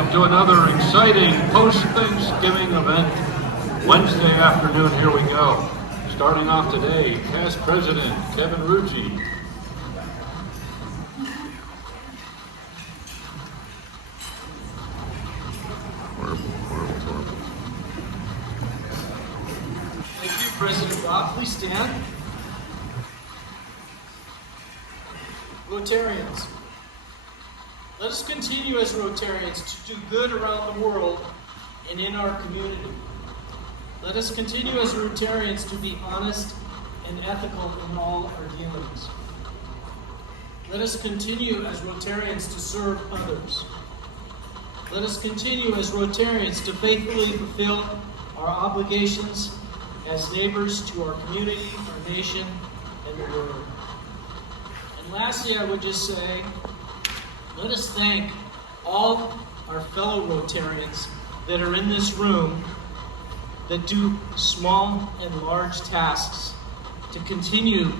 welcome to another exciting post-Thanksgiving event. Wednesday afternoon, here we go. Starting off today, past President Kevin Rucci. Thank you, President Bob. Please stand. Rotarians. Let us continue as Rotarians to do good around the world and in our community. Let us continue as Rotarians to be honest and ethical in all our dealings. Let us continue as Rotarians to serve others. Let us continue as Rotarians to faithfully fulfill our obligations as neighbors to our community, our nation, and the world. And lastly, I would just say, let us thank all our fellow Rotarians that are in this room that do small and large tasks to continue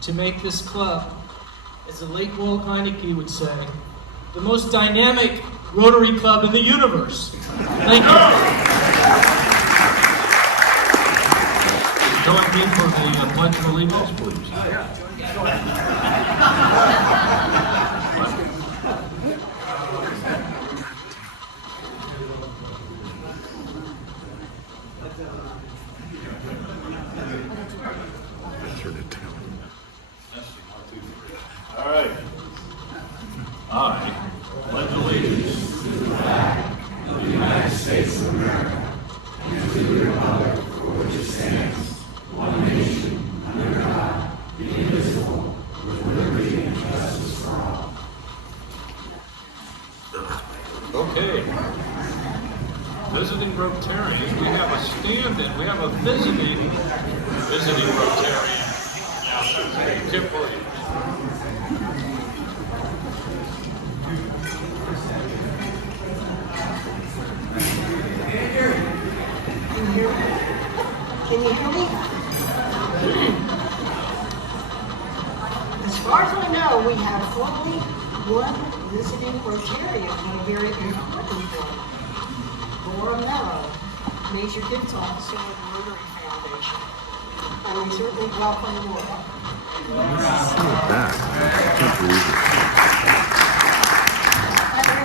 to make this club, as the late Will Heineke would say, the most dynamic Rotary club in the universe. Thank you. Join me for the Pledge of Allegiance, please. All right. I pledge allegiance to the flag of the United States of America and to the republic for which it stands, one nation, under God, indivisible, with liberty and justice for all. Okay. Visiting Rotarians, we have a stand-in. We have a visiting Rotarian. Kip Williams. Can you hear me? As far as I know, we have only one visiting Rotarian on a very important one. Laura Mello, Major Gift Officer of the Rotary Foundation. And we certainly welcome Laura. And we're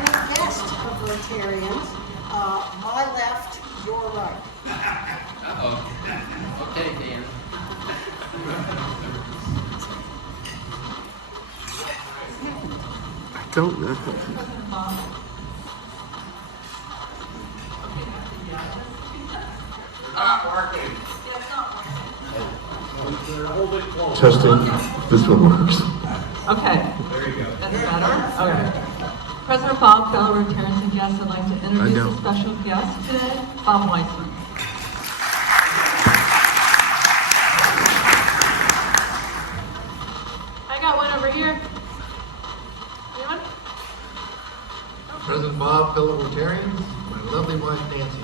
the guest of Rotarians. My left, your right. Okay, Dan. I don't know. Testing. This one works. Okay. There you go. That's better? Okay. President Bob, fellow Rotarians and guests, I'd like to introduce a special guest today, Bob Weissman. I got one over here. Anyone? President Bob, fellow Rotarians, my lovely wife Nancy.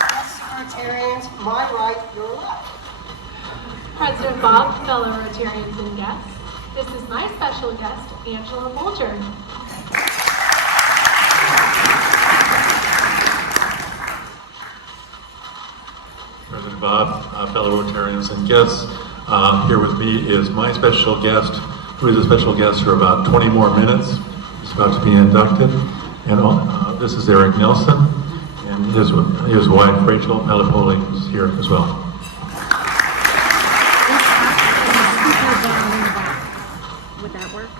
Yes, Rotarians, my right, your left. President Bob, fellow Rotarians and guests, this is my special guest, Angela Bolger. President Bob, fellow Rotarians and guests, here with me is my special guest, who is a special guest for about 20 more minutes. He's about to be inducted. And this is Eric Nelson, and his wife, Rachel Pelopoli, is here as well. Would that work?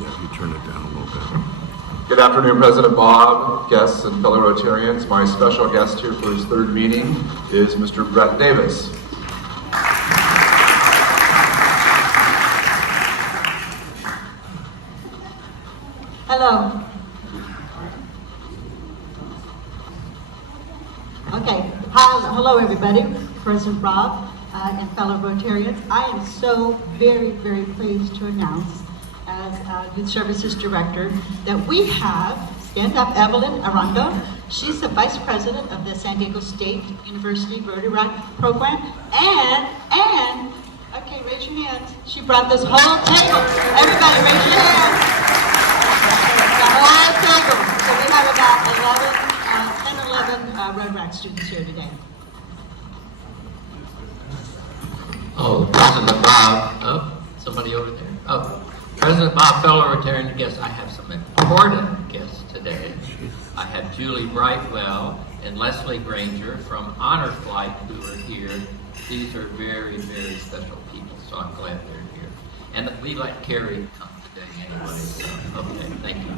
Yeah, you turn it down a little bit. Good afternoon, President Bob, guests, and fellow Rotarians. My special guest here for his third meeting is Mr. Brett Davis. Hello. Okay. Hi, hello, everybody. President Bob and fellow Rotarians. I am so very, very pleased to announce, as Youth Services Director, that we have, stand up, Evelyn Arando. She's the Vice President of the San Diego State University Rotary Program. And, okay, raise your hands. She brought this whole table. Everybody raise your Yacht students here today. Oh, President Bob, oh, somebody over there. Oh, President Bob, fellow Rotarian guests, I have some important guests today. I have Julie Brightwell and Leslie Granger from Honor Flight who are here. These are very, very special people, so I'm glad they're here. And we let Carrie come today anyway, so, okay, thank you.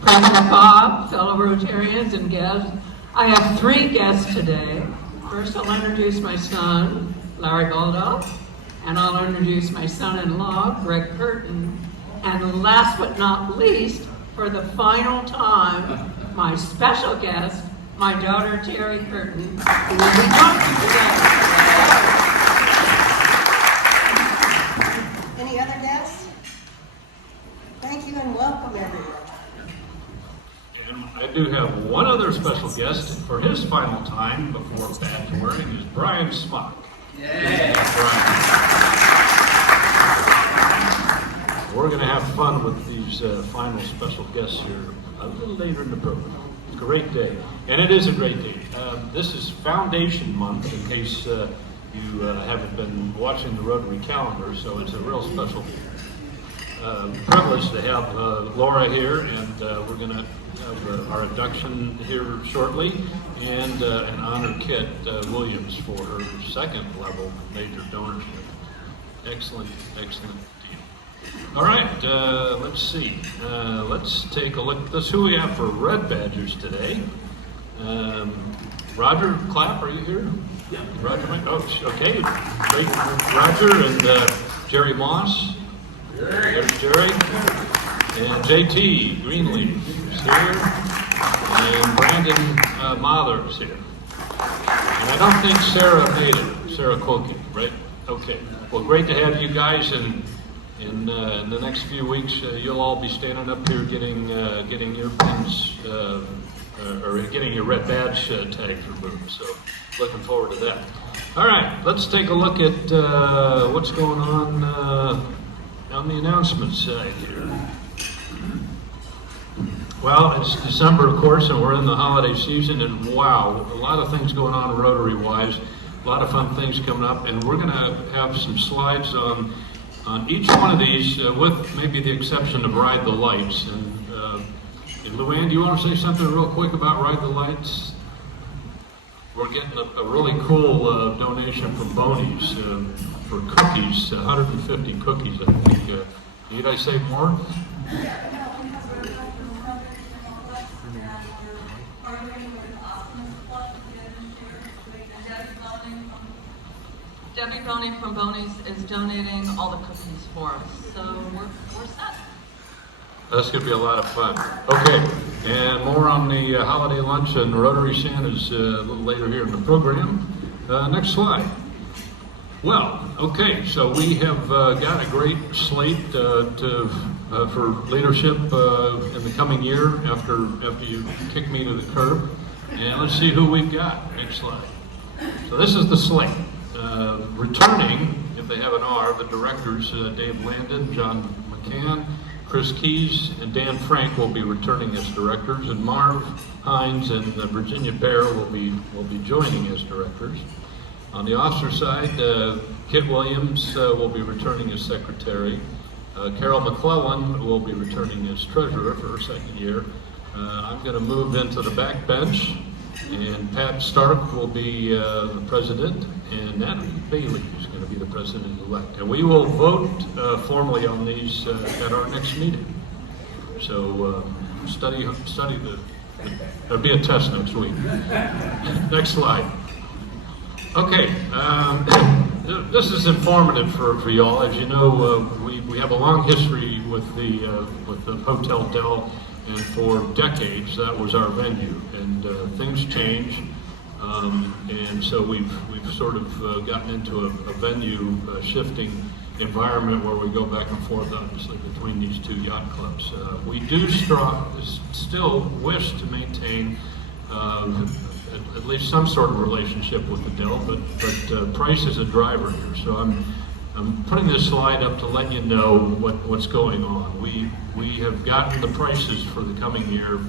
President Bob, fellow Rotarians and guests, I have 3 guests today. First, I'll introduce my son, Larry Baldock, and I'll introduce my son-in-law, Greg Curtin, and last but not least, for the final time, my special guest, my daughter, Terry Curtin, who will be talking today. Any other guests? Thank you and welcome, everyone. And I do have one other special guest for his final time before badge wearing is Brian Smock. Yeah. We're going to have fun with these final special guests here a little later in the program. It's a great day, and it is a great day. This is Foundation Month, in case you haven't been watching the Rotary calendar, so it's a real special privilege to have Laura here, and we're going to have our induction here shortly, and an honor Kit Williams for her second level major donorship. Excellent, excellent deal. All right, let's see. Let's take a look at this. Who we have for Red Badgers today? Roger Clapp, are you here? Yeah. Roger, oh, okay. Great. Roger and Jerry Moss. There's Jerry. And JT Greenleaf is here. And Brandon Mather is here. And I don't think Sarah made it. Sarah Quilke, right? Okay. Well, great to have you guys. And in the next few weeks, you'll all be standing up here getting your pins or getting your red badge tag removed. So, looking forward to that. All right, let's take a look at what's going on the announcement side here. Well, it's December, of course, and we're in the holiday season, and wow, a lot of things going on Rotary-wise, a lot of fun things coming up, and we're going to have some slides on each one of these, with maybe the exception of Ride the Lights. And Luann, do you want to say something real quick about Ride the Lights? We're getting a really cool donation from Boney's for cookies, 150 cookies, I think. Need I say more? Debbie Boney from Boney's is donating all the cookies for us, so we're set. That's going to be a lot of fun. Okay, and more on the holiday lunch and Rotary Santa's a little later here in the program. Next slide. Well, okay, so we have got a great slate for leadership in the coming year after you kick me to the curb. And let's see who we've got. Next slide. So this is the slate. Returning, if they have an R, the directors, Dave Landon, John McCann, Chris Cays, and Dan Frank will be returning as directors, and Marv Hines and Virginia Bear will be joining as directors. On the officer side, Kit Williams will be returning as secretary. Carol McClellan will be returning as treasurer for her second year. I'm going to move into the back bench, and Pat Stark will be the president, and Natalie Bailey is going to be the president-elect. And we will vote formally on these at our next meeting. So study the, there'll be a test next week. Next slide. Okay, this is informative for y'all. As you know, we have a long history with the Hotel Del, and for decades that was our venue. And things change, and so we've sort of gotten into a venue shifting environment where we go back and forth, obviously, between these two yacht clubs. We do still wish to maintain at least some sort of relationship with the Dell, but price is a driver here. So I'm I'm putting this slide up to let you know what's going on. We have gotten the prices for the coming year,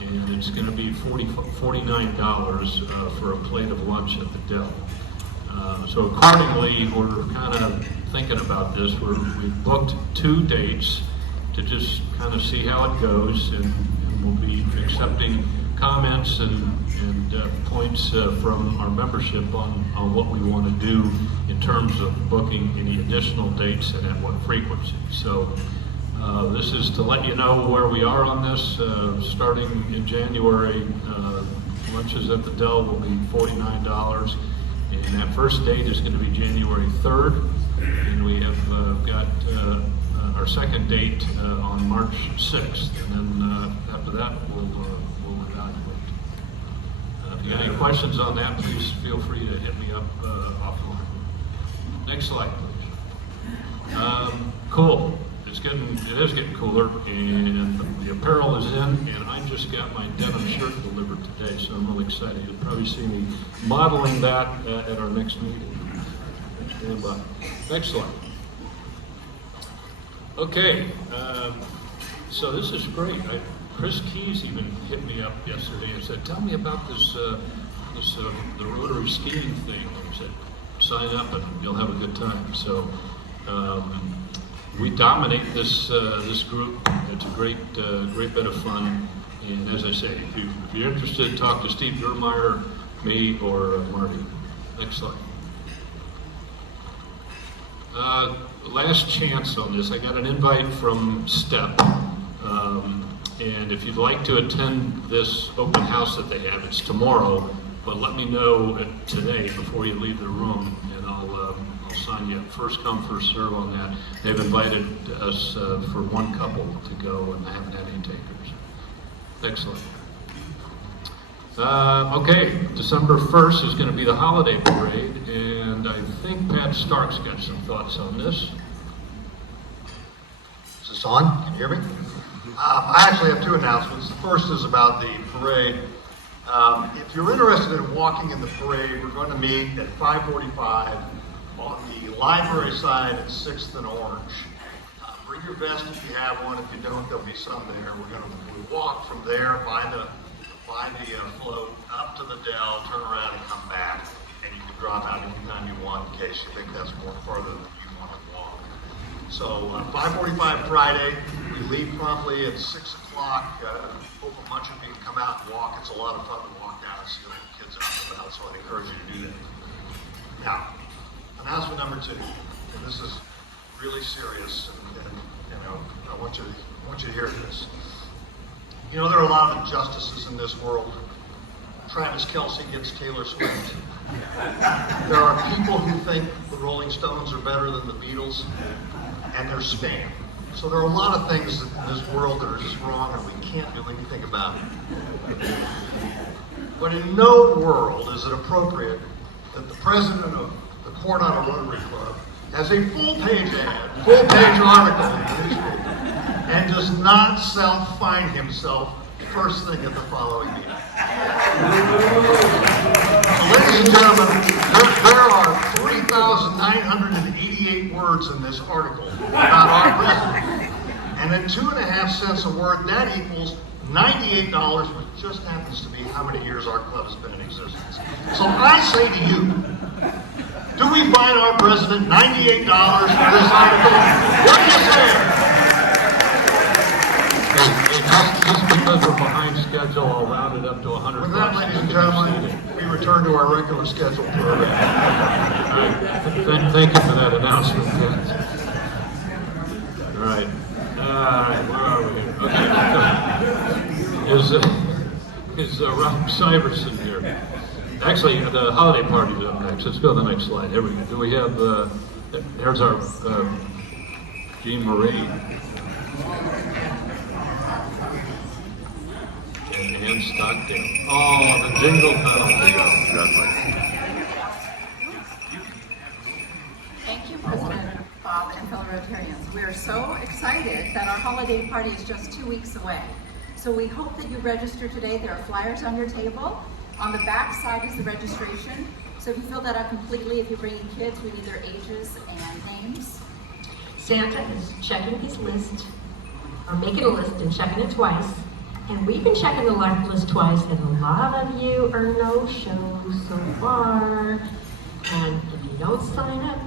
and it's going to be $49 for a plate of lunch at the Dell. So accordingly, we're kind of thinking about this. We've booked 2 dates to just kind of see how it goes, and we'll be accepting comments and points from our membership on what we want to do in terms of booking any additional dates and at what frequency. So this is to let you know where we are on this. Starting in January, lunches at the Dell will be $49, and that first date is going to be January 3rd, and we have got our second date on March 6th, and then after that we'll evaluate. If you got any questions on that, please feel free to hit me up offline. Next slide, please. Cool. It is getting cooler, and the apparel is in, and I just got my denim shirt delivered today, so I'm really excited. You'll probably see me modeling that at our next meeting. Stand by. Next slide. Okay, so this is great. Chris Cays even hit me up yesterday and said, "Tell me about this, the Rotary skiing thing." I said, "Sign up and you'll have a good time." So we dominate this group. It's a great bit of fun. And as I say, if you're interested, talk to Steve Germeyer, me, or Marty. Next slide. Last chance on this. I got an invite from STEP, and if you'd like to attend this open house that they have, it's tomorrow, but let me know today before you leave the room, and I'll sign you up. First come, first serve on that. They've invited us for one couple to go, and I haven't had any takers. Next slide. Okay, December 1st is going to be the holiday parade, and I think Pat Stark's got some thoughts on this. Is this on? Can you hear me? I actually have 2 announcements. The first is about the parade. If you're interested in walking in the parade, we're going to meet at 5:45 on the library side at 6th and Orange. Bring your vest if you have one. If you don't, there'll be some there. We'll walk from there by the float up to the Dell, turn around and come back, and you can drop out anytime you want in case you think that's more further than you want to walk. So 5:45 Friday, we leave promptly at 6 o'clock. Hope a bunch of you can come out and walk. It's a lot of fun to walk down and see all the kids out and about, so I'd encourage you to do that. Now, announcement number 2, and this is really serious, and you know, I want you to hear this. You know, there are a lot of injustices in this world. Travis Kelce gets Taylor Swift. There are people who think the Rolling Stones are better than the Beatles, and they're spam. So there are a lot of things in this world that are just wrong, and we can't do anything about it. But in no world is it appropriate that the president of the Coronado Rotary Club has a full-page article in the newspaper, and does not self-fine himself first thing at the following meeting. So, ladies and gentlemen, there are 3,988 words in this article about our president. And at 2.5 cents a word, that equals $98, which just happens to be how many years our club has been in existence. So I say to you, do we fine our president $98 for this article? What do you say? Just because we're behind schedule, I'll round it up to 100. With that, ladies and gentlemen, we return to our regular scheduled program. Thank you for that announcement. All right, where are we here? Okay. Is Rob Syverson here? Actually, the holiday party is up next. Let's go to the next slide. Here we go. Do we have, there's our Jean Marie. And Stockdale. Oh, the jingle pedal. Thank you, President Bob and fellow Rotarians. We are so excited that our holiday party is just 2 weeks away. So we hope that you register today. There are flyers on your table. On the back side is the registration. So if you fill that out completely, if you're bringing kids, we need their ages and names. Santa is checking his list, or making a list and checking it twice. And we've been checking the list twice, and a lot of you are no-shows so far. And if you don't sign up,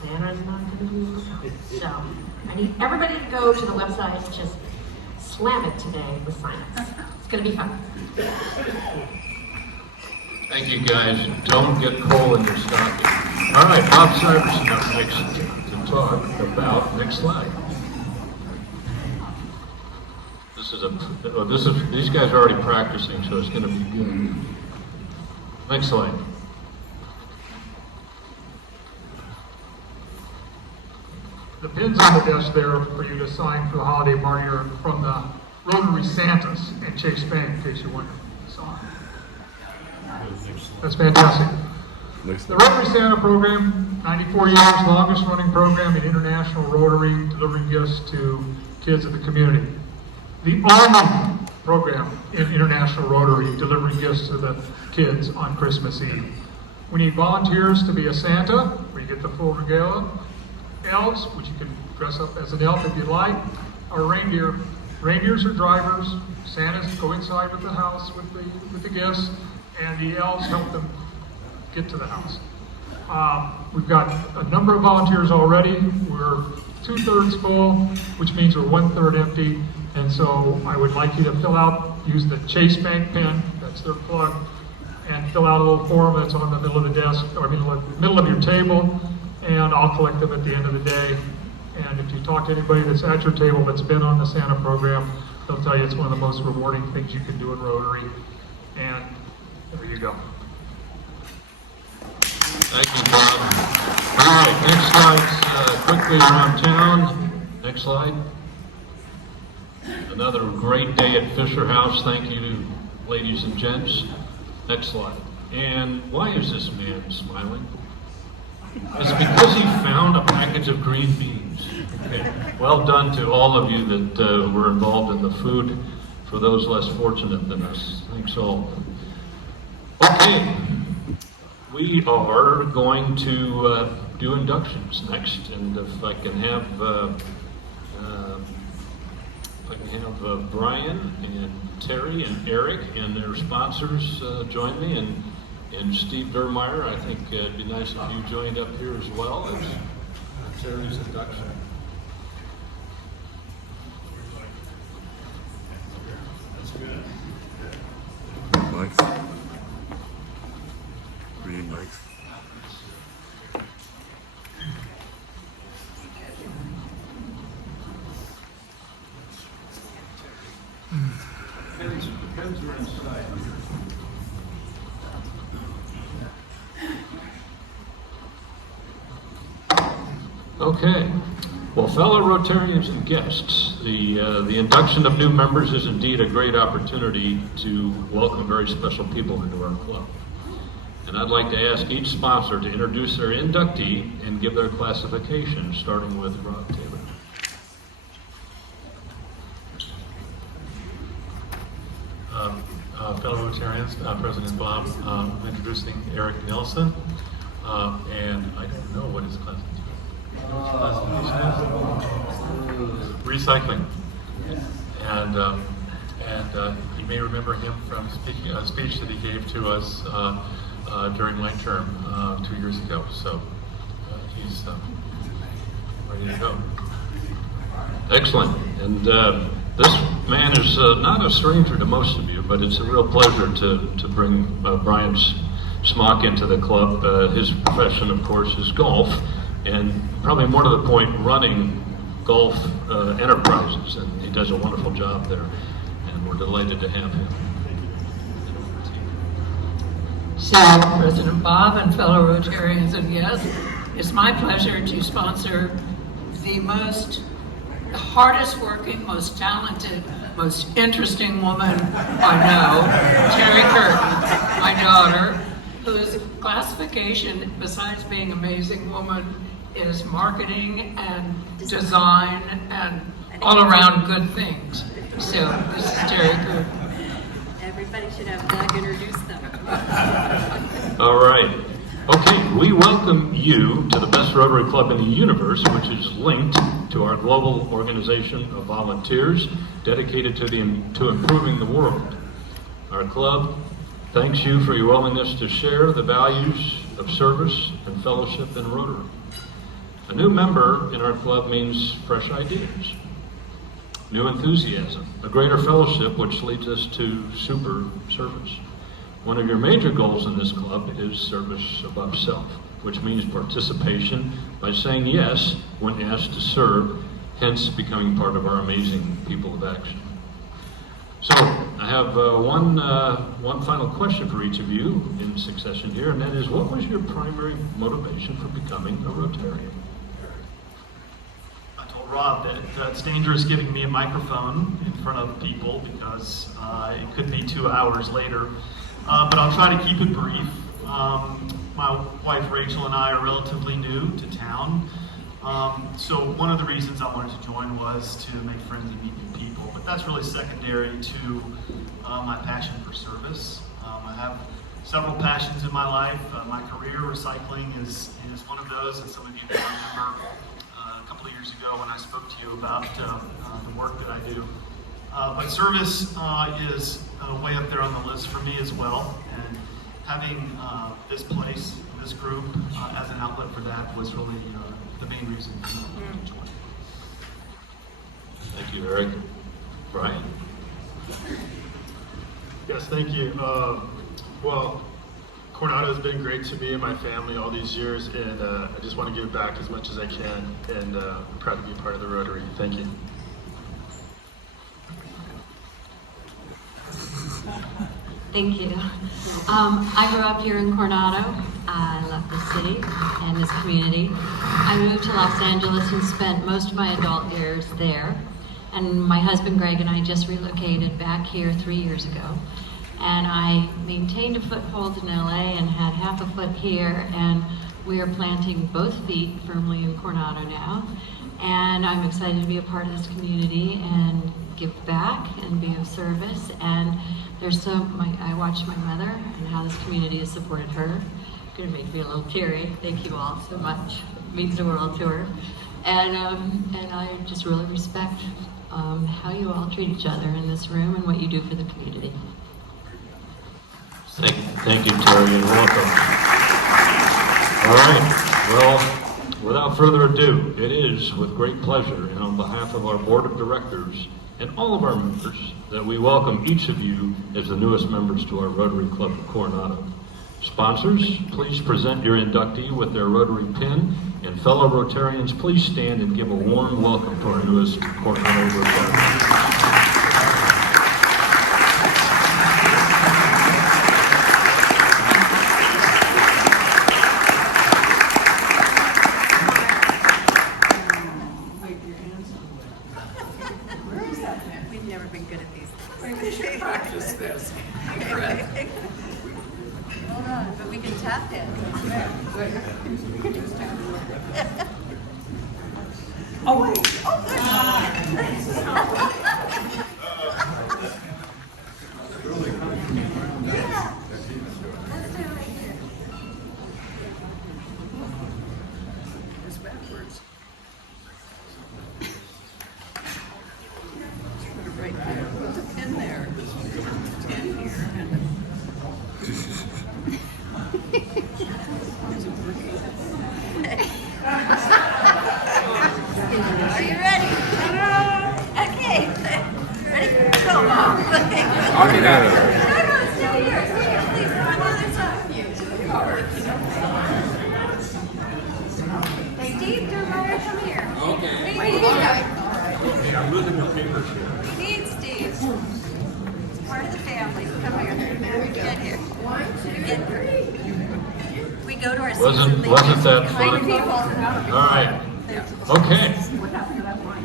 Santa's not going to be around. So I need everybody to go to the website, just slam it today with sign-ups. It's going to be fun. Thank you, guys. Don't get coal in your stocking. All right, Bob Syverson up next to talk about, next slide. These guys are already practicing, so it's going to be good. Next slide. The pins on the desk there for you to sign for the holiday party are from the Rotary Santas in Chase Bank, in case you wonder. That's fantastic. The Rotary Santa program, 94 years, longest running program in International Rotary, delivering gifts to kids of the community. The only program in International Rotary delivering gifts to the kids on Christmas Eve. We need volunteers to be a Santa, where you get the full regalia. Elves, which you can dress up as an elf if you like, or reindeer. Reindeers are drivers. Santas go inside with the house with the gifts, and the elves help them get to the house. We've got a number of volunteers already. We're 2/3 full, which means we're 1/3 empty. And so I would like you to fill out, use the Chase Bank pin, that's their plug, and fill out a little form that's on the middle of the desk, or middle of your table, and I'll collect them at the end of the day. And if you talk to anybody that's at your table that's been on the Santa program, they'll tell you it's one of the most rewarding things you can do in Rotary. And there you go. Thank you, Bob. All right, next slide, quickly around town. Next slide. Another great day at Fisher House. Thank you, ladies and gents. Next slide. And why is this man smiling? It's because he found a package of green beans. Okay. Well done to all of you that were involved in the food. For those less fortunate than us, thanks all. Okay, we are going to do inductions next, and if I can have Brian and Terry and Eric and their sponsors join me, and Steve Dermeyer, I think it'd be nice if you joined up here as well as Terry's induction. Mics. Green mics. Pens are inside. Okay. Well, fellow Rotarians and guests, the induction of new members is indeed a great opportunity to welcome very special people into our club. And I'd like to ask each sponsor to introduce their inductee and give their classification, starting with Rob Taylor. Fellow Rotarians, President Bob, introducing Eric Nelson, and I don't know what his recycling, and you may remember him from a speech that he gave to us during my term 2 years ago. So he's ready to go. Excellent. And this man is not a stranger to most of you, but it's a real pleasure to bring Brian Smock into the club. His profession, of course, is golf, and probably more to the point, running golf enterprises, and he does a wonderful job there, and we're delighted to have him. So, President Bob and fellow Rotarians and guests, it's my pleasure to sponsor the hardest working, most talented, most interesting woman I know, Terry Curtin, my daughter, whose classification, besides being an amazing woman, is marketing and design and all around good things. So this is Terry Curtin. Everybody should have Doug introduce them. All right. Okay, we welcome you to the best Rotary Club in the universe, which is linked to our global organization of volunteers dedicated to improving the world. Our club thanks you for your willingness to share the values of service and fellowship in Rotary. A new member in our club means fresh ideas, new enthusiasm, a greater fellowship, which leads us to super service. One of your major goals in this club is service above self, which means participation by saying yes when asked to serve, hence becoming part of our amazing people of action. So I have one final question for each of you in succession here, and that is, what was your primary motivation for becoming a Rotarian? I told Rob that it's dangerous giving me a microphone in front of people because it could be 2 hours later. But I'll try to keep it brief. My wife Rachel and I are relatively new to town. So one of the reasons I wanted to join was to make friends and meet new people. But that's really secondary to my passion for service. I have several passions in my life. My career, recycling, is one of those, and some of you may remember a couple of years ago when I spoke to you about the work that I do. But service is way up there on the list for me as well, and having this place, this group, as an outlet for that was really the main reason for me to join. Thank you, Eric. Brian? Yes, thank you. Well, Coronado has been great to me and my family all these years, and I just want to give back as much as I can, and I'm proud to be part of the Rotary. Thank you. Thank you. I grew up here in Coronado. I love the city and this community. I moved to Los Angeles and spent most of my adult years there. And my husband Greg and I just relocated back here 3 years ago. And I maintained a foothold in LA and had half a foot here, and we are planting both feet firmly in Coronado now. And I'm excited to be a part of this community and give back and be of service. And I watched my mother and how this community has supported her. It's gonna make me a little teary. Thank you all so much. It means the world to her. And I just really respect how you all treat each other in this room and what you do for the community. Thank you, Terry, and welcome. All right, well, without further ado, it is with great pleasure and on behalf of our board of directors and all of our members that we welcome each of you as the newest members to our Rotary Club of Coronado. Sponsors, please present your inductee with their Rotary pin, and fellow Rotarians, please stand and give a warm welcome to our newest Coronado Rotarians. Wasn't that fun? All right. Okay.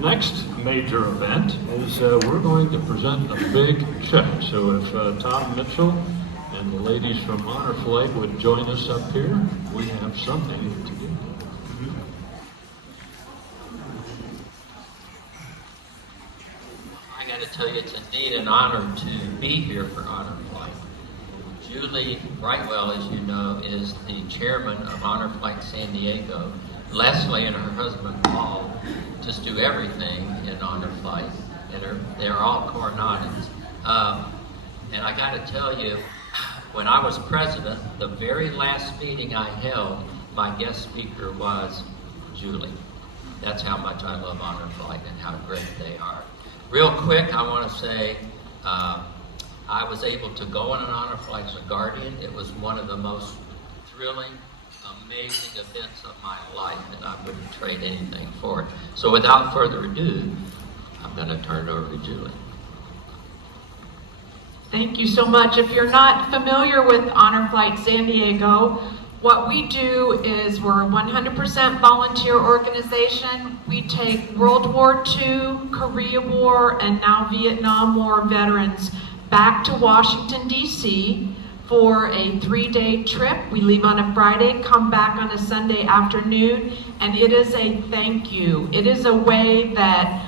Next major event is we're going to present a big check. So if Tom Mitchell and the ladies from Honor Flight would join us up here, we have something to give. I got to tell you, it's indeed an honor to be here for Honor Flight. Julie Brightwell, as you know, is the chairman of Honor Flight San Diego. Leslie and her husband Paul just do everything in Honor Flight, and they're all Coronadans. And I got to tell you, when I was president, the very last meeting I held, my guest speaker was Julie. That's how much I love Honor Flight and how great they are. Real quick, I want to say, I was able to go on an Honor Flight as a guardian. It was one of the most thrilling, amazing events of my life, and I wouldn't trade anything for it. So without further ado, I'm going to turn it over to Julie. Thank you so much. If you're not familiar with Honor Flight San Diego, what we do is we're a 100% volunteer organization. We take World War II, Korea War, and now Vietnam War veterans back to Washington, D.C. for a 3-day trip. We leave on a Friday, come back on a Sunday afternoon, and it is a thank you. It is a way that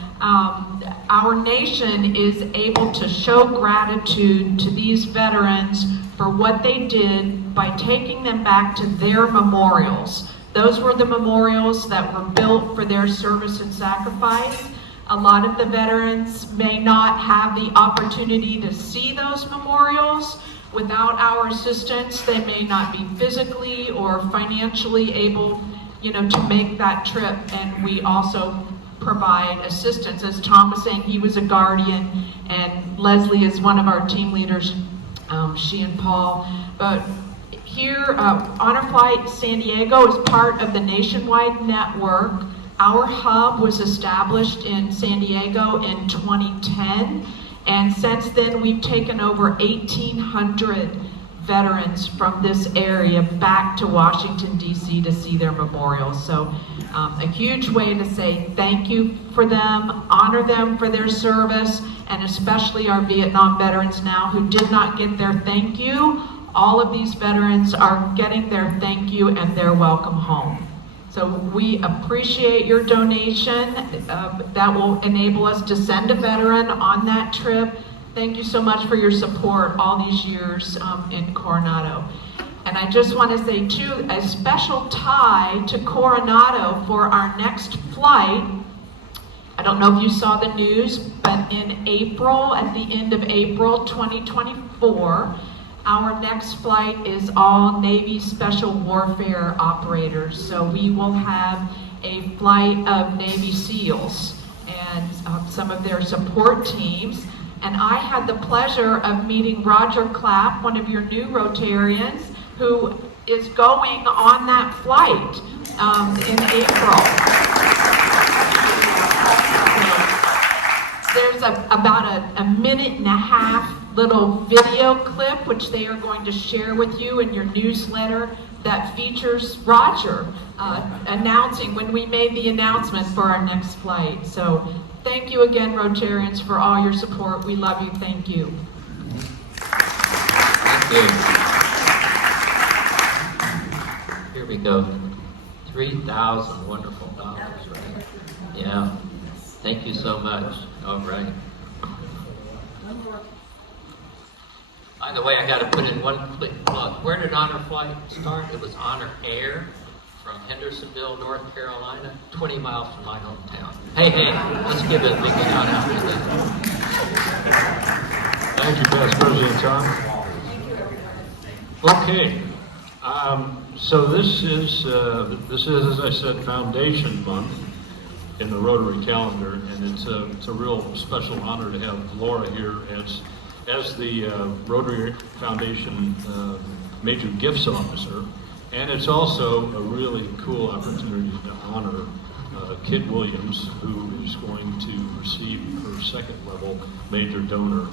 our nation is able to show gratitude to these veterans for what they did by taking them back to their memorials. Those were the memorials that were built for their service and sacrifice. A lot of the veterans may not have the opportunity to see those memorials. Without our assistance, they may not be physically or financially able, to make that trip. And we also provide assistance. As Tom was saying, he was a guardian, and Leslie is one of our team leaders, she and Paul. But here, Honor Flight San Diego is part of the nationwide network. Our hub was established in San Diego in 2010, and since then we've taken over 1,800 veterans from this area back to Washington, D.C. to see their memorials. So a huge way to say thank you for them, honor them for their service, and especially our Vietnam veterans now who did not get their thank you. All of these veterans are getting their thank you and their welcome home. So we appreciate your donation. That will enable us to send a veteran on that trip. Thank you so much for your support all these years in Coronado. And I just want to say too, a special tie to Coronado for our next flight. I don't know if you saw the news, but in April, at the end of April 2024, our next flight is all Navy Special Warfare operators. So we will have a flight of Navy SEALs and some of their support teams. And I had the pleasure of meeting Roger Clapp, one of your new Rotarians, who is going on that flight in April. There's about a minute and a half little video clip which they are going to share with you in your newsletter that features Roger announcing when we made the announcement for our next flight. So thank you again, Rotarians, for all your support. We love you. Thank you. Thank you. Here we go. $3,000 wonderful dollars, right? Yeah. Thank you so much. All right. By the way, I got to put in one quick plug. Where did Honor Flight start? It was Honor Air from Hendersonville, North Carolina, 20 miles from my hometown. Hey, let's give it a big shout out to them. Thank you, Past President Tom. Okay, so this is, as I said, Foundation Month in the Rotary calendar, and it's a real special honor to have Laura here as the Rotary Foundation Major Gifts Officer, and it's also a really cool opportunity to honor Kit Williams, who is going to receive her second level Major Donor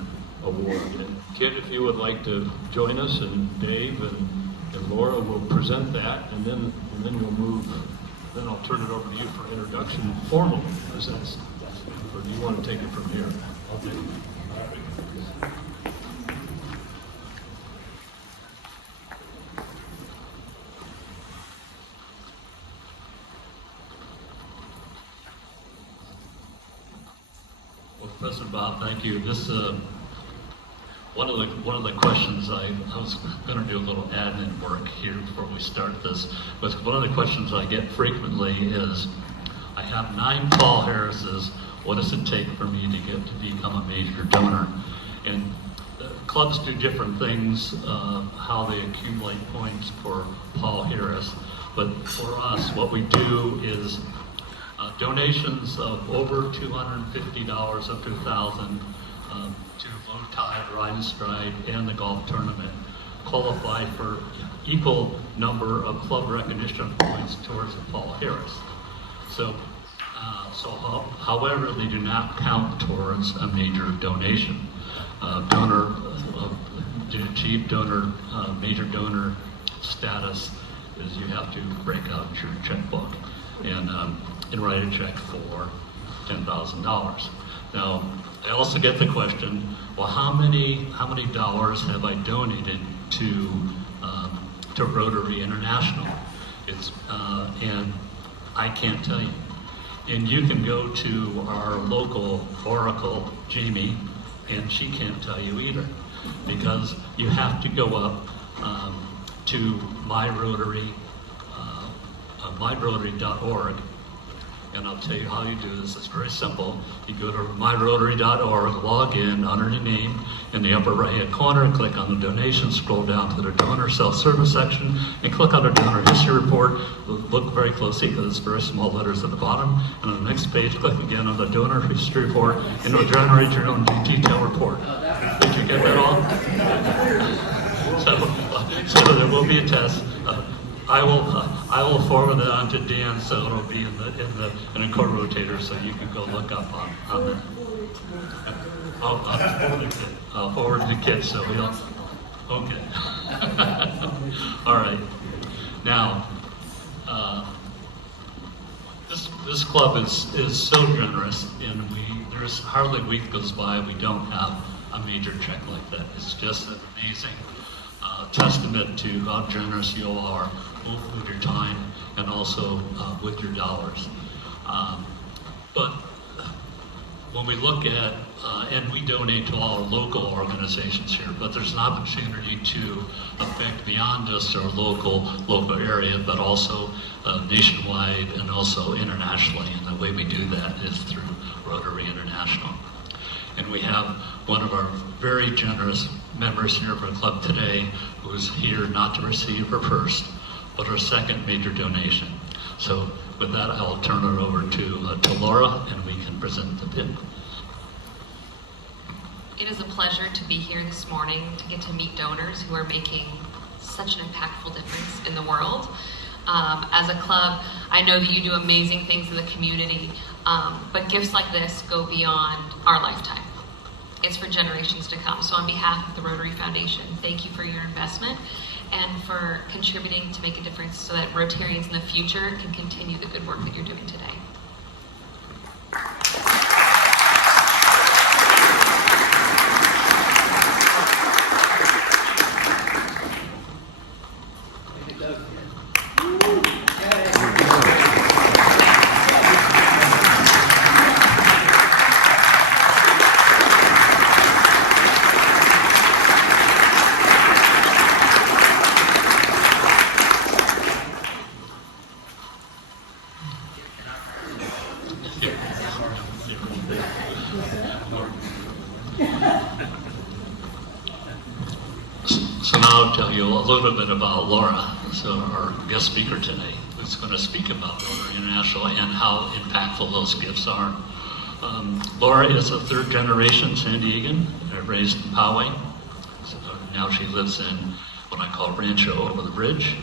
Award. And Kit, if you would like to join us, and Dave and Laura will present that, and then we'll move. Then I'll turn it over to you for introduction formally. Or do you want to take it from here? I'll take it. Well, President Bob, thank you. This, One of the questions I was going to do a little admin work here before we start this, but one of the questions I get frequently is, I have 9 Paul Harrises. What does it take for me to become a major donor? And clubs do different things, how they accumulate points for Paul Harris. But for us, what we do is donations of over $250 up to $1,000 to Low Tide, Ride and Stride, and the golf tournament qualify for equal number of club recognition points towards the Paul Harris. So, however, they do not count towards a major donation. To achieve major donor status is you have to break out your checkbook and write a check for $10,000. Now, I also get the question, well, how many dollars have I donated to Rotary International? And I can't tell you. And you can go to our local Oracle, Jamie, and she can't tell you either, because you have to go up to myrotary.org, and I'll tell you how you do this. It's very simple. You go to myrotary.org, log in under your name in the upper right-hand corner, click on the donation, scroll down to the donor self-service section, and click on the donor history report. Look very closely because it's very small letters at the bottom. And on the next page, click again on the donor history report, and it'll generate your own detailed report. Did you get that all? So there will be a test. I will forward it on to Dan, so it'll be in a co-rotator, so you can go look up on that. I'll forward the kit, so we'll. Okay. All right. Now, this club is so generous, and there's hardly a week goes by we don't have a major check like that. It's just an amazing testament to how generous you all are, both with your time and also with your dollars. But when we look at, and we donate to all our local organizations here, but there's an opportunity to affect beyond just our local area, but also nationwide and also internationally. And the way we do that is through Rotary International. And we have one of our very generous members here of our club today who's here not to receive her first, but her second major donation. So with that, I'll turn it over to Laura, and we can present the pin. It is a pleasure to be here this morning to get to meet donors who are making such an impactful difference in the world. As a club, I know that you do amazing things in the community, but gifts like this go beyond our lifetime. It's for generations to come. So on behalf of the Rotary Foundation, thank you for your investment and for contributing to make a difference so that Rotarians in the future can continue the good work that you're doing today. So now I'll tell you a little bit about Laura, so our guest speaker today, who's going to speak about Rotary International and how impactful those gifts are. Laura is a third generation San Diegan, raised in Poway. So now she lives in what I call Rancho Over the Bridge.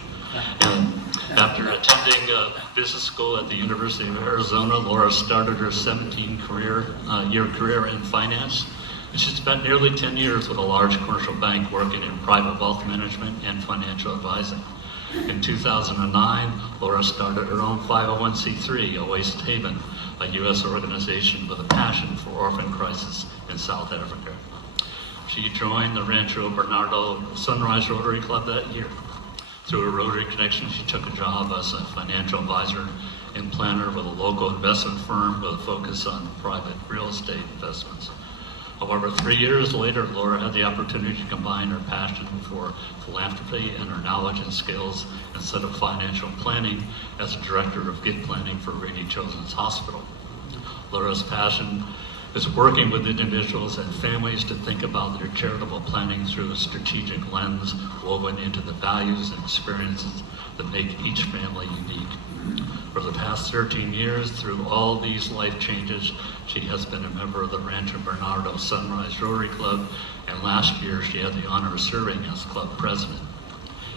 And after attending business school at the University of Arizona, Laura started her 17-year career in finance. And she spent nearly 10 years with a large commercial bank working in private wealth management and financial advising. In 2009, Laura started her own 501c3, Oasis Haven, a U.S. organization with a passion for orphan crisis in South Africa. She joined the Rancho Bernardo Sunrise Rotary Club that year. Through a Rotary connection, she took a job as a financial advisor and planner with a local investment firm with a focus on private real estate investments. However, 3 years later, Laura had the opportunity to combine her passion for philanthropy and her knowledge and skills instead of financial planning as a director of gift planning for Rady Children's Hospital. Laura's passion is working with individuals and families to think about their charitable planning through a strategic lens woven into the values and experiences that make each family unique. For the past 13 years, through all these life changes, she has been a member of the Rancho Bernardo Sunrise Rotary Club, and last year she had the honor of serving as club president.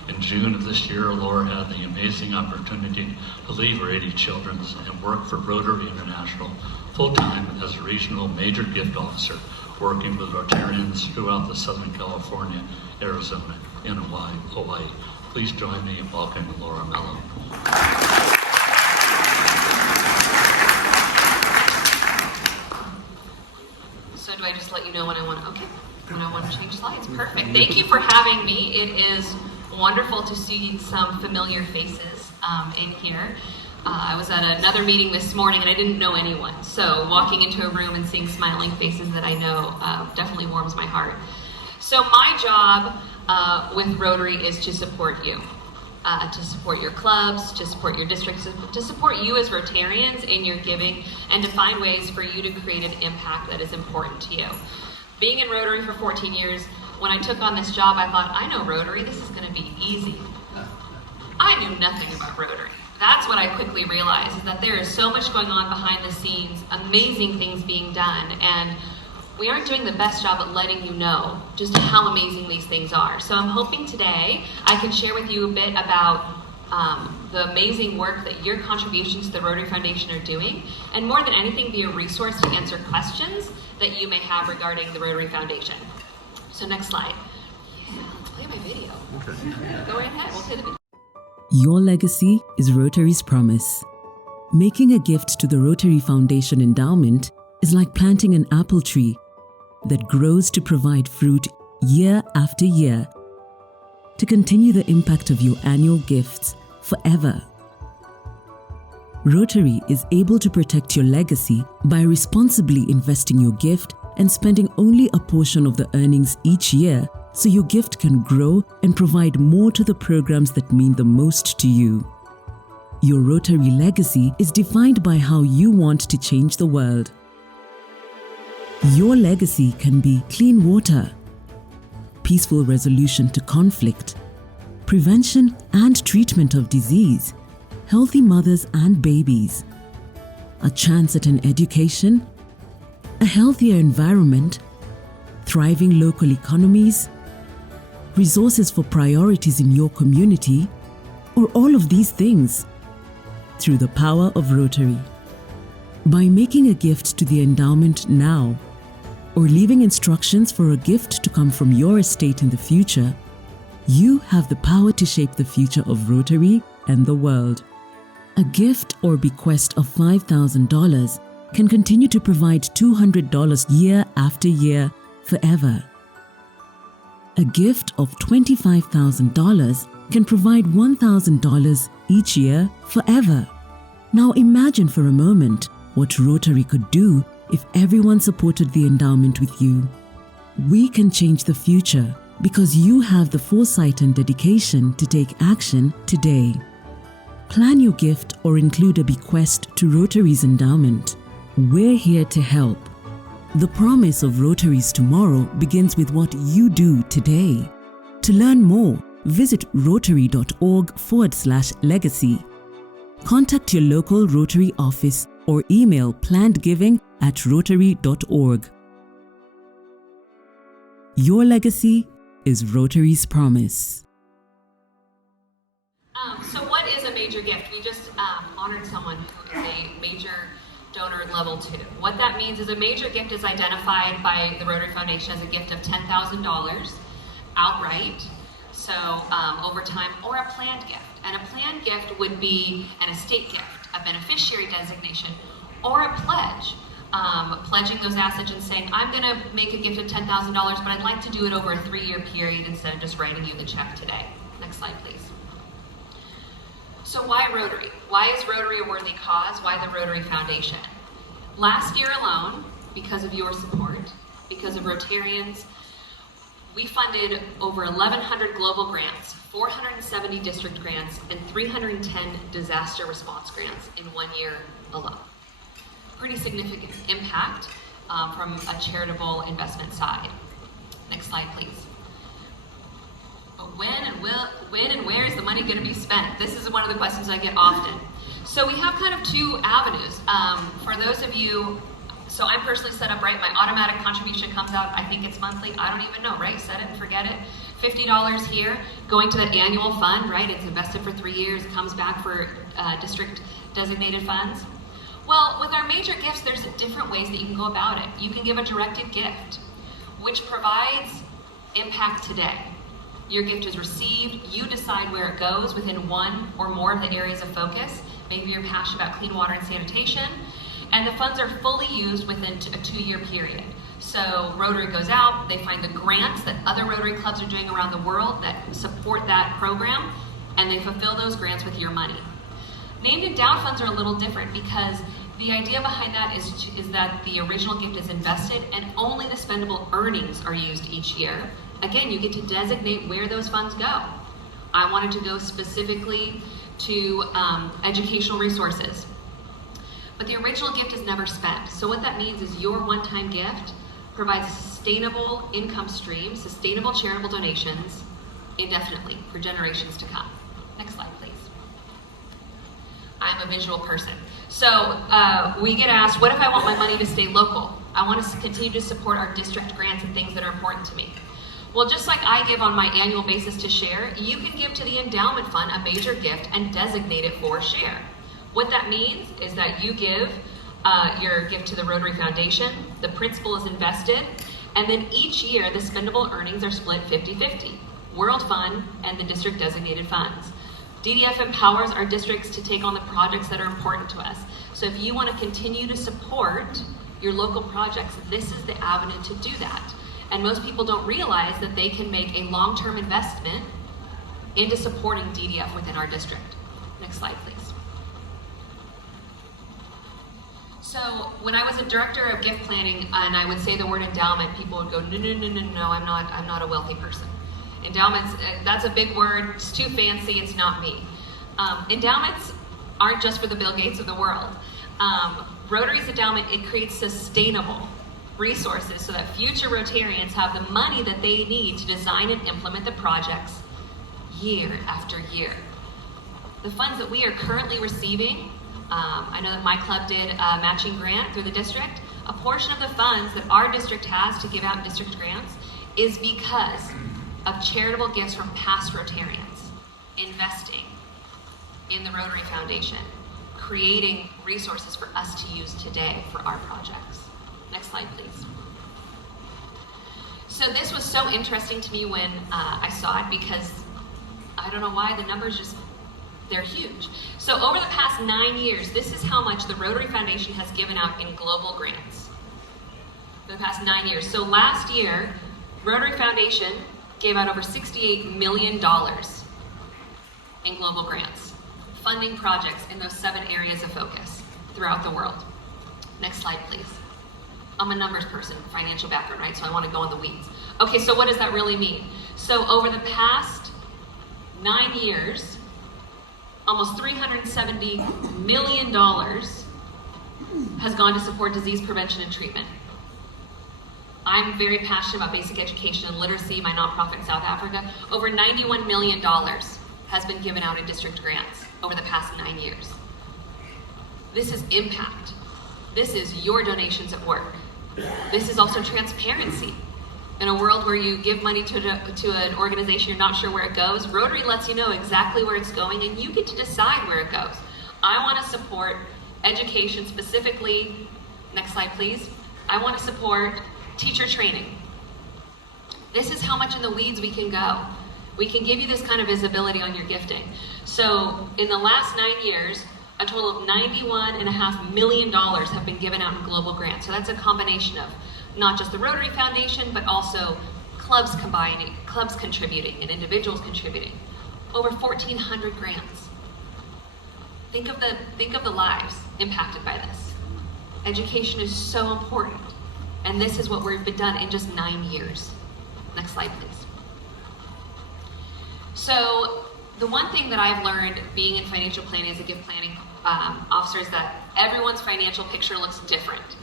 In June of this year, Laura had the amazing opportunity to leave Rady Children's and work for Rotary International full-time as a regional major gift officer, working with Rotarians throughout the Southern California, Arizona, and Hawaii. Please join me in welcoming Laura Mello. So do I just let you know when I want to change slides? Perfect. Thank you for having me. It is wonderful to see some familiar faces in here. I was at another meeting this morning and I didn't know anyone. So walking into a room and seeing smiling faces that I know definitely warms my heart. So my job with Rotary is to support you. To support your clubs, to support your districts, to support you as Rotarians in your giving, and to find ways for you to create an impact that is important to you. Being in Rotary for 14 years, when I took on this job, I thought, I know Rotary, this is going to be easy. I knew nothing about Rotary. That's what I quickly realized, is that there is so much going on behind the scenes, amazing things being done, and we aren't doing the best job at letting you know just how amazing these things are. So I'm hoping today I can share with you a bit about the amazing work that your contributions to the Rotary Foundation are doing, and more than anything, be a resource to answer questions that you may have regarding the Rotary Foundation. So next slide. Yeah, let's play my video. Okay. Go ahead, we'll play the video. Your legacy is Rotary's promise. Making a gift to the Rotary Foundation Endowment is like planting an apple tree that grows to provide fruit year after year, to continue the impact of your annual gifts forever. Rotary is able to protect your legacy by responsibly investing your gift and spending only a portion of the earnings each year, so your gift can grow and provide more to the programs that mean the most to you. Your Rotary legacy is defined by how you want to change the world. Your legacy can be clean water, peaceful resolution to conflict, prevention and treatment of disease, healthy mothers and babies, a chance at an education, a healthier environment, thriving local economies, resources for priorities in your community, or all of these things through the power of Rotary. By making a gift to the endowment now, or leaving instructions for a gift to come from your estate in the future, you have the power to shape the future of Rotary and the world. A gift or bequest of $5,000 can continue to provide $200 year after year forever. A gift of $25,000 can provide $1,000 each year forever. Now imagine for a moment what Rotary could do if everyone supported the endowment with you. We can change the future because you have the foresight and dedication to take action today. Plan your gift or include a bequest to Rotary's endowment. We're here to help. The promise of Rotary's tomorrow begins with what you do today. To learn more, visit rotary.org/legacy. Contact your local Rotary office or email plannedgiving@rotary.org. Your legacy is Rotary's promise. So what is a major gift? We just honored someone who is a major donor level 2. What that means is a major gift is identified by the Rotary Foundation as a gift of $10,000 outright, so over time, or a planned gift. And a planned gift would be an estate gift, a beneficiary designation, or a pledge. Pledging those assets and saying, I'm going to make a gift of $10,000, but I'd like to do it over a 3-year period instead of just writing you the check today. Next slide, please. So why Rotary? Why is Rotary a worthy cause? Why the Rotary Foundation? Last year alone, because of your support, because of Rotarians. We funded over 1,100 global grants, 470 district grants, and 310 disaster response grants in 1 year alone. Pretty significant impact from a charitable investment side. Next slide, please. But when and where is the money going to be spent? This is one of the questions I get often. So we have kind of two avenues. For those of you, so I'm personally set up, right? My automatic contribution comes out, I think it's monthly, I don't even know, right? Set it and forget it. $50 here, going to the annual fund, right? It's invested for 3 years, it comes back for district designated funds. Well, with our major gifts, there's different ways that you can go about it. You can give a directed gift, which provides impact today. Your gift is received, you decide where it goes within one or more of the areas of focus. Maybe you're passionate about clean water and sanitation, and the funds are fully used within a 2-year period. So Rotary goes out, they find the grants that other Rotary clubs are doing around the world that support that program, and they fulfill those grants with your money. Named endowed funds are a little different because the idea behind that is that the original gift is invested and only the spendable earnings are used each year. Again, you get to designate where those funds go. I wanted to go specifically to educational resources. But the original gift is never spent. So what that means is your one-time gift provides a sustainable income stream, sustainable charitable donations indefinitely for generations to come. Next slide, please. I'm a visual person. So we get asked, what if I want my money to stay local? I want to continue to support our district grants and things that are important to me. Well, just like I give on my annual basis to share, you can give to the endowment fund a major gift and designate it for share. What that means is that you give your gift to the Rotary Foundation, the principal is invested, and then each year the spendable earnings are split 50-50, World Fund and the district designated funds. DDF empowers our districts to take on the projects that are important to us. So if you want to continue to support your local projects, this is the avenue to do that. And most people don't realize that they can make a long-term investment into supporting DDF within our district. Next slide, please. So when I was a director of gift planning and I would say the word endowment, people would go, no, I'm not a wealthy person. Endowments, that's a big word, it's too fancy, it's not me. Endowments aren't just for the Bill Gates of the world. Rotary's endowment, it creates sustainable resources so that future Rotarians have the money that they need to design and implement the projects year after year. The funds that we are currently receiving, I know that my club did a matching grant through the district. A portion of the funds that our district has to give out district grants is because of charitable gifts from past Rotarians, investing in the Rotary Foundation, creating resources for us to use today for our projects. Next slide, please. So this was so interesting to me when I saw it because I don't know why the numbers just, they're huge. So over the past 9 years, this is how much the Rotary Foundation has given out in global grants. For the past 9 years. So last year, Rotary Foundation gave out over $68 million in global grants, funding projects in those 7 areas of focus throughout the world. Next slide, please. I'm a numbers person, financial background, right? So I want to go in the weeds. Okay, so what does that really mean? So over the past 9 years, almost $370 million has gone to support disease prevention and treatment. I'm very passionate about basic education and literacy, my nonprofit in South Africa. Over $91 million has been given out in district grants over the past 9 years. This is impact. This is your donations at work. This is also transparency. In a world where you give money to an organization, you're not sure where it goes, Rotary lets you know exactly where it's going and you get to decide where it goes. I want to support education specifically, next slide please. I want to support teacher training. This is how much in the weeds we can go. We can give you this kind of visibility on your gifting. So in the last 9 years, a total of $91.5 million have been given out in global grants. So that's a combination of not just the Rotary Foundation, but also clubs combining, clubs contributing, and individuals contributing. Over 1,400 grants. Think of the lives impacted by this. Education is so important. And this is what we've been done in just 9 years. Next slide, please. So the one thing that I've learned being in financial planning as a gift planning officer is that everyone's financial picture looks different.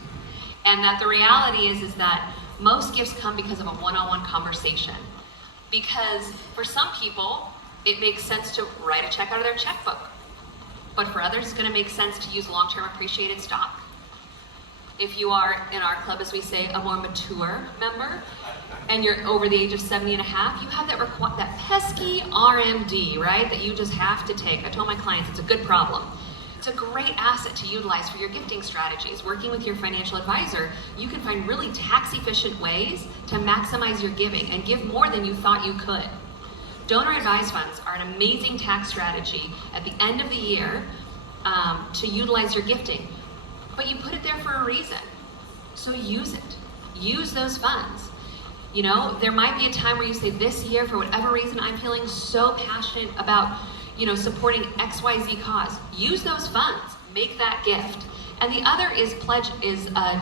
And that the reality is that most gifts come because of a one-on-one conversation. Because for some people, it makes sense to write a check out of their checkbook. But for others, it's going to make sense to use long-term appreciated stock. If you are, in our club, as we say, a more mature member, and you're over the age of 70 and a half, you have that pesky RMD, right, that you just have to take. I told my clients it's a good problem. It's a great asset to utilize for your gifting strategies. Working with your financial advisor, you can find really tax-efficient ways to maximize your giving and give more than you thought you could. Donor advised funds are an amazing tax strategy at the end of the year to utilize your gifting. But you put it there for a reason. So use it. Use those funds. You know, there might be a time where you say, this year, for whatever reason, I'm feeling so passionate about, you know, supporting XYZ cause. Use those funds. Make that gift. And the other is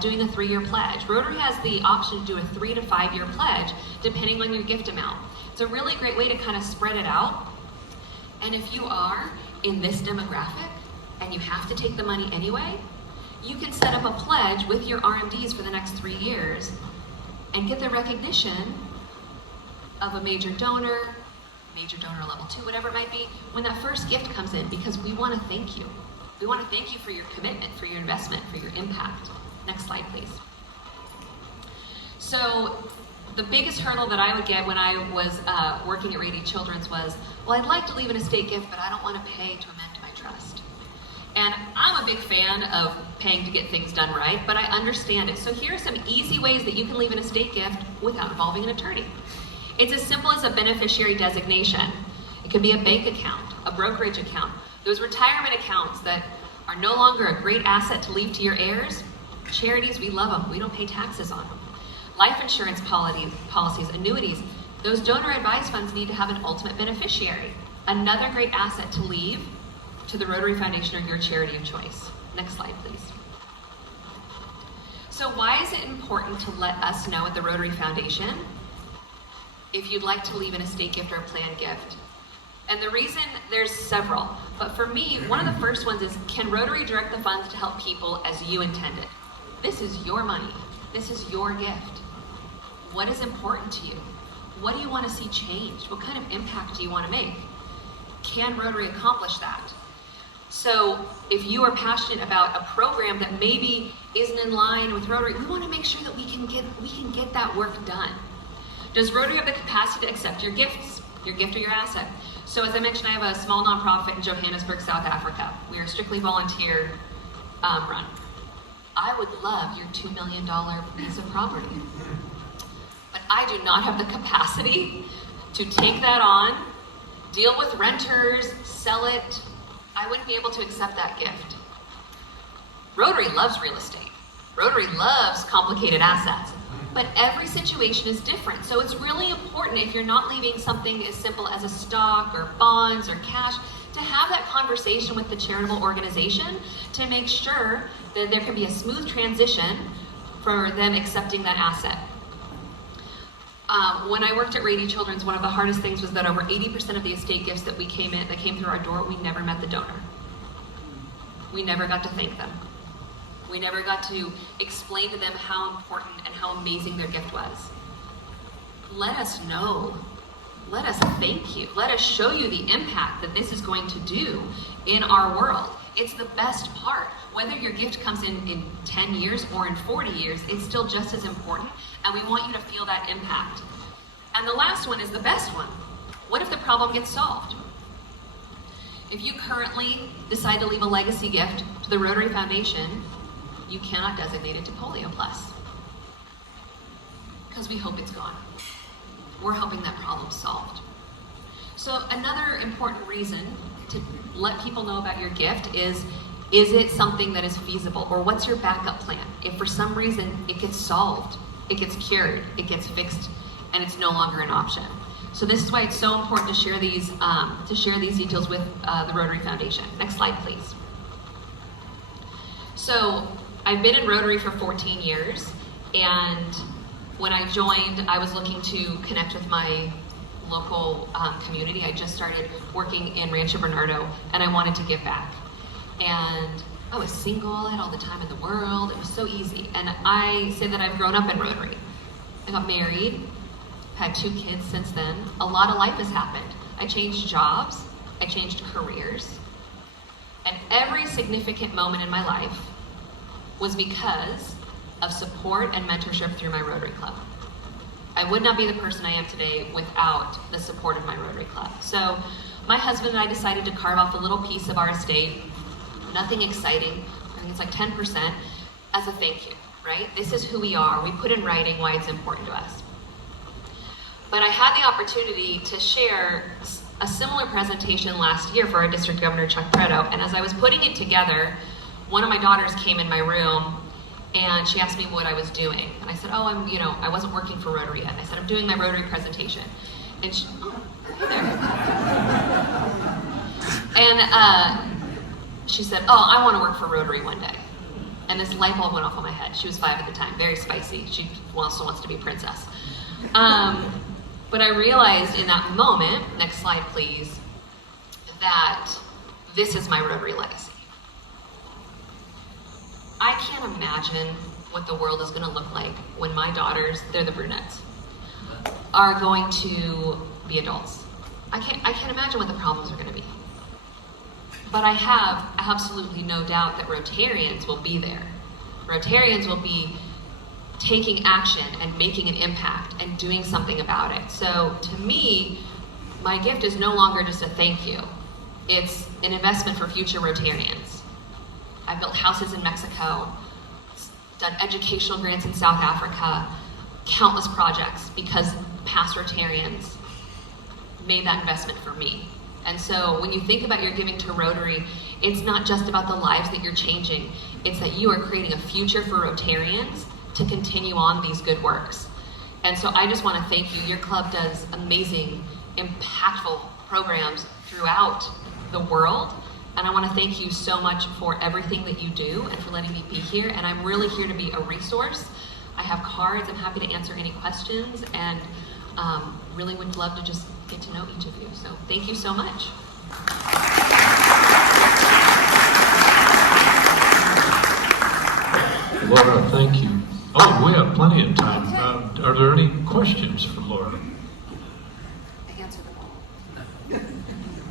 doing a 3-year pledge. Rotary has the option to do a 3 to 5 year pledge, depending on your gift amount. It's a really great way to kind of spread it out. And if you are in this demographic and you have to take the money anyway, you can set up a pledge with your RMDs for the next 3 years and get the recognition of a major donor level 2, whatever it might be, when that first gift comes in, because we want to thank you. We want to thank you for your commitment, for your investment, for your impact. Next slide, please. So the biggest hurdle that I would get when I was working at Rady Children's was, well, I'd like to leave an estate gift, but I don't want to pay to amend my trust. And I'm a big fan of paying to get things done right, but I understand it. So here are some easy ways that you can leave an estate gift without involving an attorney. It's as simple as a beneficiary designation. It could be a bank account, a brokerage account. Those retirement accounts that are no longer a great asset to leave to your heirs, charities, we love them. We don't pay taxes on them. Life insurance policies, annuities, those donor advised funds need to have an ultimate beneficiary. Another great asset to leave to the Rotary Foundation or your charity of choice. Next slide, please. So why is it important to let us know at the Rotary Foundation if you'd like to leave an estate gift or a planned gift? And the reason, there's several, but for me, one of the first ones is, can Rotary direct the funds to help people as you intended? This is your money. This is your gift. What is important to you? What do you want to see changed? What kind of impact do you want to make? Can Rotary accomplish that? So if you are passionate about a program that maybe isn't in line with Rotary, we want to make sure that we can get that work done. Does Rotary have the capacity to accept your gifts, your gift or your asset? So as I mentioned, I have a small nonprofit in Johannesburg, South Africa. We are strictly volunteer run. I would love your $2 million piece of property, but I do not have the capacity to take that on, deal with renters, sell it. I wouldn't be able to accept that gift. Rotary loves real estate. Rotary loves complicated assets, but every situation is different. So it's really important, if you're not leaving something as simple as a stock or bonds or cash, to have that conversation with the charitable organization to make sure that there can be a smooth transition for them accepting that asset. When I worked at Rady Children's, one of the hardest things was that over 80% of the estate gifts that came through our door, we never met the donor. We never got to thank them. We never got to explain to them how important and how amazing their gift was. Let us know. Let us thank you. Let us show you the impact that this is going to do in our world. It's the best part. Whether your gift comes in 10 years or in 40 years, it's still just as important, and we want you to feel that impact. And the last one is the best one. What if the problem gets solved? If you currently decide to leave a legacy gift to the Rotary Foundation, you cannot designate it to Polio Plus, because we hope it's gone. We're hoping that problem's solved. So another important reason to let people know about your gift is it something that is feasible, or what's your backup plan? If for some reason it gets solved, it gets cured, it gets fixed, and it's no longer an option. So this is why it's so important to share these details with the Rotary Foundation. Next slide, please. So I've been in Rotary for 14 years, And when I joined, I was looking to connect with my local community. I just started working in Rancho Bernardo, and I wanted to give back. And I was single, I had all the time in the world, it was so easy. And I say that I've grown up in Rotary. I got married, had 2 kids since then. A lot of life has happened. I changed jobs, I changed careers, and every significant moment in my life was because of support and mentorship through my Rotary Club. I would not be the person I am today without the support of my Rotary Club. So my husband and I decided to carve off a little piece of our estate, nothing exciting, I think it's like 10%, as a thank you, right? This is who we are. We put in writing why it's important to us. But I had the opportunity to share a similar presentation last year for our district governor, Chuck Preto, and as I was putting it together, one of my daughters came in my room and she asked me what I was doing. And I said, oh, I wasn't working for Rotary yet. And I said, I'm doing my Rotary presentation. And she, hey there. And she said, oh, I want to work for Rotary one day. And this light bulb went off on my head. She was 5 at the time, very spicy. She also wants to be a princess. But I realized in that moment, next slide please, that this is my Rotary legacy. I can't imagine what the world is going to look like when my daughters, they're the brunettes, are going to be adults. I can't imagine what the problems are going to be. But I have absolutely no doubt that Rotarians will be there. Rotarians will be taking action and making an impact and doing something about it. So to me, my gift is no longer just a thank you. It's an investment for future Rotarians. I've built houses in Mexico, done educational grants in South Africa, countless projects because past Rotarians made that investment for me. And so when you think about your giving to Rotary, it's not just about the lives that you're changing, it's that you are creating a future for Rotarians to continue on these good works. And so I just want to thank you. Your club does amazing, impactful programs throughout the world. And I want to thank you so much for everything that you do and for letting me be here. And I'm really here to be a resource. I have cards. I'm happy to answer any questions and really would love to just get to know each of you. So thank you so much. Laura, thank you. Oh, we have plenty of time. Are there any questions for Laura? I answer them all.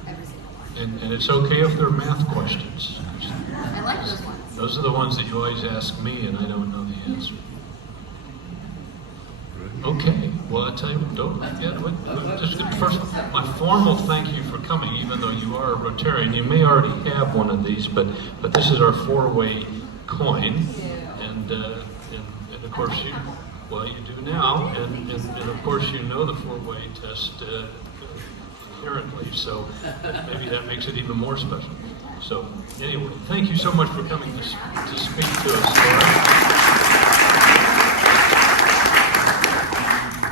Every single one. And it's okay if they're math questions. I like those ones. Those are the ones that you always ask me and I don't know the answer. Okay, well, I tell you what, don't forget, just first, my formal thank you for coming, even though you are a Rotarian. You may already have one of these, but this is our 4-way coin. And of course, you do now, and of course you know the 4-way test inherently, so maybe that makes it even more special. So anyway, thank you so much for coming to speak to us, Laura.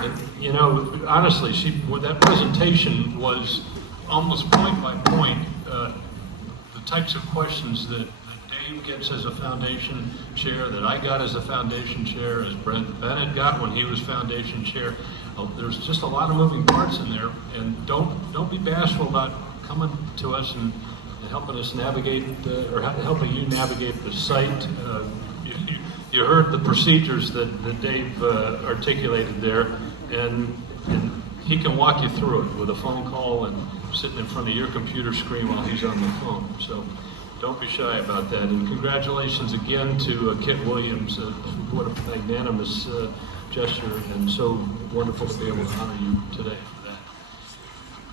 And, honestly, that presentation was almost point by point the types of questions that Dave gets as a foundation chair, that I got as a foundation chair, as Brent Bennett got when he was foundation chair. There's just a lot of moving parts in there, and don't be bashful about coming to us and helping us navigate, or helping you navigate the site. You heard the procedures that Dave articulated there, and he can walk you through it with a phone call and sitting in front of your computer screen while he's on the phone. So don't be shy about that. And congratulations again to Kit Williams. What a magnanimous gesture, and so wonderful to be able to honor you today for that.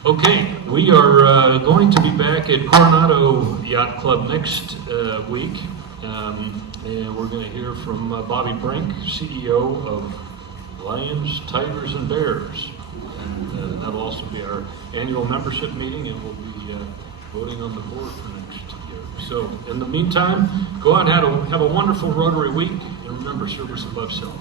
Okay, we are going to be back at Coronado Yacht Club next week. And we're going to hear from Bobby Brink, CEO of Lions, Tigers, and Bears. And that'll also be our annual membership meeting, and we'll be voting on the board for next year. So in the meantime, go out and have a wonderful Rotary week, and remember, service above self.